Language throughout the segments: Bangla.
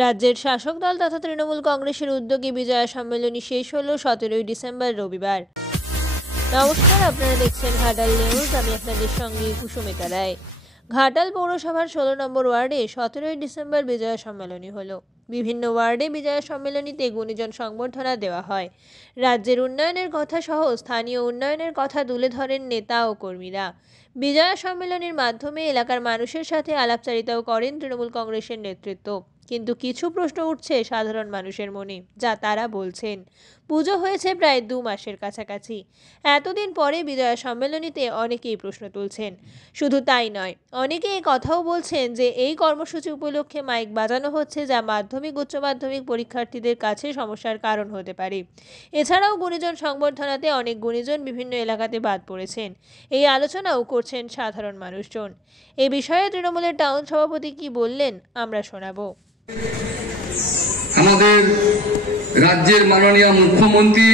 রাজ্যের শাসক দল তথা তৃণমূল কংগ্রেসের উদ্যোগে বিজয়া সম্মেলনী শেষ হল 17ই ডিসেম্বর রবিবার। নমস্কার, আপনারা দেখছেন ঘাটাল নিউজ। আমি আপনাদের সঙ্গে কুসুমিতা রায়। ঘাটাল পৌরসভার 16 নম্বর ওয়ার্ডে 17ই ডিসেম্বর বিজয়া সম্মেলনী হলো। বিভিন্ন ওয়ার্ডে বিজয়া সম্মেলনীতে গুণীজন সংবর্ধনা দেওয়া হয়। রাজ্যের উন্নয়নের কথা সহ স্থানীয় উন্নয়নের কথা তুলে ধরেন নেতা ও কর্মীরা। বিজয়া সম্মেলনীর মাধ্যমে এলাকার মানুষের সাথে আলাপচারিতাও করেন তৃণমূল কংগ্রেসের নেতৃত্ব। কিন্তু কিছু প্রশ্ন উঠছে সাধারণ মানুষের মনে, যা তারা বলছেন। পুজো হয়েছে প্রায় 2 মাসের কাছাকাছি। এতদিন পরে বিজয়া সম্মেলনীতে অনেকেই প্রশ্ন তুলছেন। শুধু তাই নয়, অনেকে এই কথাও বলছেন যে এই কর্মসূচি উপলক্ষে মাইক বাজানো হচ্ছে, যা মাধ্যমিক উচ্চ মাধ্যমিক পরীক্ষার্থীদের কাছে সমস্যার কারণ হতে পারে। এছাড়াও গুণীজন সংবর্ধনাতে অনেক গুণীজন বিভিন্ন এলাকাতে বাদ পড়েছেন। এই আলোচনাও করছেন সাধারণ মানুষজন। এ বিষয়ে তৃণমূলের টাউন সভাপতি কি বললেন আমরা শোনাবো। আমাদের রাজ্যের মাননীয় মুখ্যমন্ত্রী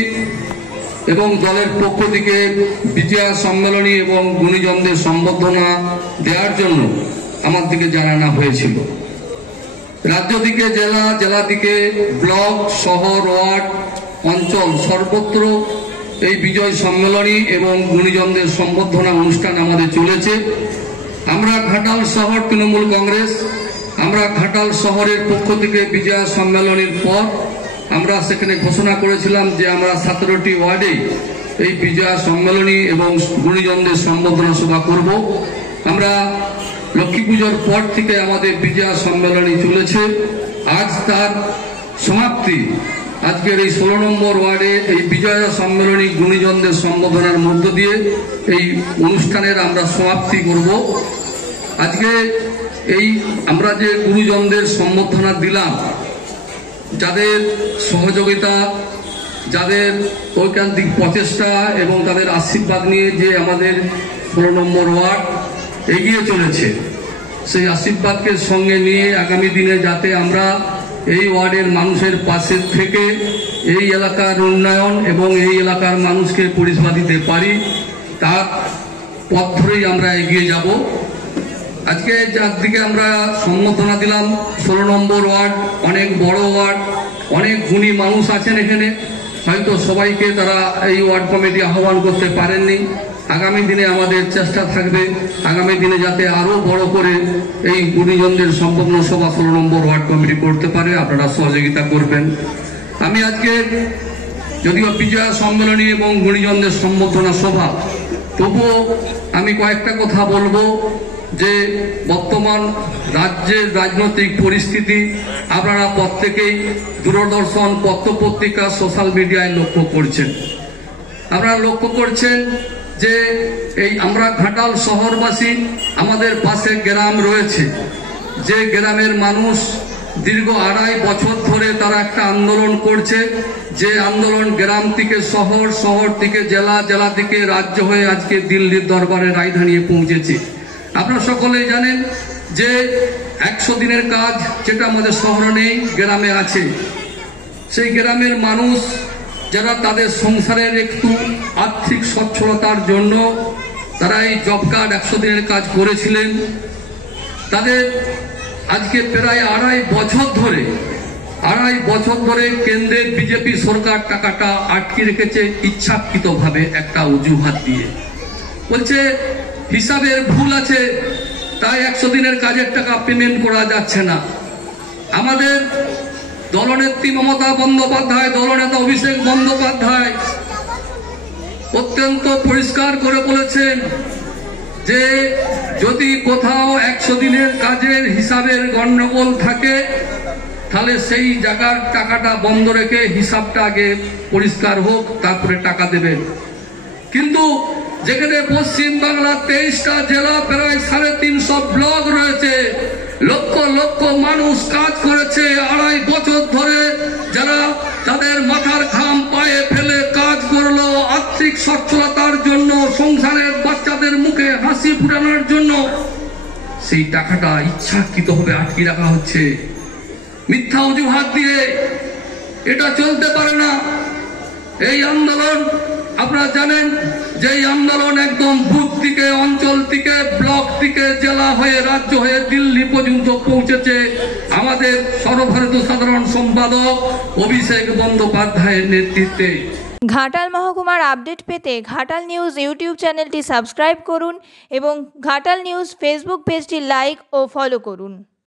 এবং দলের পক্ষ থেকে বিজয়া সম্মেলনী এবং গুণীজনদের সম্বর্ধনা দেওয়ার জন্য আমার দিকে জানানো হয়েছিল। রাজ্য থেকে জেলা থেকে ব্লক, শহর, ওয়ার্ড, অঞ্চল সর্বত্র এই বিজয় সম্মেলনী এবং গুণীজনদের সম্বর্ধনা অনুষ্ঠান আমাদের চলেছে। আমরা ঘাটাল শহর তৃণমূল কংগ্রেস, আমরা ঘাটাল শহরের পক্ষ থেকে বিজয়া সম্মেলনের পর আমরা সেখানে ঘোষণা করেছিলাম যে আমরা 17টি ওয়ার্ডে এই বিজয়া সম্মেলনী এবং গুণীজনদের সম্বর্ধনা সভা করব। আমরা লক্ষ্মী পুজোর পর থেকে আমাদের বিজয়া সম্মেলনী চলেছে। আজ তার সমাপ্তি। আজকের এই 16 নম্বর ওয়ার্ডে এই বিজয়া সম্মেলনী গুণীজনদের সম্বর্ধনার মধ্য দিয়ে এই অনুষ্ঠানের আমরা সমাপ্তি করব। আজকে এই আমরা যে গুরুজনদের সম্বর্ধনা দিলাম, যাদের সহযোগিতা, যাদের ঐকান্তিক প্রচেষ্টা এবং তাদের আশীর্বাদ নিয়ে যে আমাদের 16 নম্বর ওয়ার্ড এগিয়ে চলেছে, সেই আশীর্বাদকে সঙ্গে নিয়ে আগামী দিনে যাতে আমরা এই ওয়ার্ডের মানুষের পাশে থেকে এই এলাকার উন্নয়ন এবং এই এলাকার মানুষকে পরিষেবা দিতে পারি, তার পথ ধরেই আমরা এগিয়ে যাব। আজকে যার দিকে আমরা সম্বর্ধনা দিলাম 16 নম্বর ওয়ার্ড, অনেক বড় ওয়ার্ড, অনেক গুণী মানুষ আছেন এখানে। হয়তো সবাইকে তারা এই ওয়ার্ড কমিটি আহ্বান করতে পারেননি। আগামী দিনে আমাদের চেষ্টা থাকবে আগামী দিনে যাতে আরো বড় করে এই গুণীজনদের সম্বর্ধনা সভা 16 নম্বর ওয়ার্ড কমিটি করতে পারে, আপনারা সহযোগিতা করবেন। আমি আজকে যদিও বিজয়া সম্মেলনী এবং গুণীজনদের সম্বর্ধনা সভা, তবুও আমি কয়েকটা কথা বলবো যে বর্তমান রাজ্যের রাজনৈতিক পরিস্থিতি আপনারা প্রত্যেকেই দূরদর্শন, পত্রপত্রিকা, সোশ্যাল মিডিয়ায় লক্ষ্য করছেন। আপনারা লক্ষ্য করছেন যে এই আমরা ঘাটাল শহরবাসী, আমাদের পাশে গ্রাম রয়েছে, যে গ্রামের মানুষ দীর্ঘ 2.5 বছর ধরে তারা একটা আন্দোলন করছে, যে আন্দোলন গ্রাম থেকে শহর, শহর থেকে জেলা, জেলা থেকে রাজ্য হয়ে আজকে দিল্লির দরবারে রাজধানীতে পৌঁছেছে। আপনারা সকলেই জানেন যে 100 দিনের কাজ যেটা আমাদের শহরে নেই, গ্রামে আছে। সেই গ্রামের মানুষ যারা তাদের সংসারের একটু আর্থিক সচ্ছলতার জন্য তারা এই জব কার্ড 100 দিনের কাজ করেছিলেন, তাদের আজকে প্রায় 2.5 বছর ধরে কেন্দ্রের বিজেপি সরকার টাকাটা আটকে রেখেছে ইচ্ছাকৃতভাবে একটা অজুহাত দিয়ে। বলছে হিসাবের ভুল আছে, তাই 100 দিনের কাজের টাকা পেমেন্ট করা যাচ্ছে না। আমাদের দলনেত্রী মমতা বন্দ্যোপাধ্যায়, দলনেতা অভিষেক বন্দ্যোপাধ্যায় অত্যন্ত পরিষ্কার করে বলেছেন যে যদি কোথাও 100 দিনের কাজের হিসাবের গন্ডগোল থাকে, তাহলে সেই জায়গার টাকাটা বন্ধ রেখে হিসাবটা আগে পরিষ্কার হোক, তারপরে টাকা দেবেন। কিন্তু যেখানে পশ্চিম বাংলার 23টা জেলা, প্রায় 350 ব্লক রয়েছে, লক্ষ লক্ষ মানুষ কাজ করেছে 2.5 বছর ধরে, যারা তাদের মাথার ঘাম পায়ে ফেলে কাজ করলো আর্থিক সচ্ছলতার জন্য, সংসারের বাচ্চাদের মুখে হাসি ফুটানোর জন্য, সেই টাকাটা ইচ্ছাকৃতভাবে আটকে রাখা হচ্ছে মিথ্যা অজুহাত দিয়ে। এটা চলতে পারে না। এই আন্দোলন আপনারা জানেন যে এই আন্দোলন একদম বুথ থেকে, অঞ্চল থেকে, ব্লক থেকে, জেলা হয়ে, রাজ্য হয়ে দিল্লি পর্যন্ত পৌঁছেছে আমাদের সর্বভারতীয় সাধারণ সম্পাদক অভিষেক বন্দ্যোপাধ্যায়ের নেতৃত্বে। ঘাটাল মহকুমার আপডেট পেতে ঘাটাল নিউজ ইউটিউব চ্যানেলটি সাবস্ক্রাইব করুন এবং ঘাটাল নিউজ ফেসবুক পেজটি লাইক ও ফলো করুন।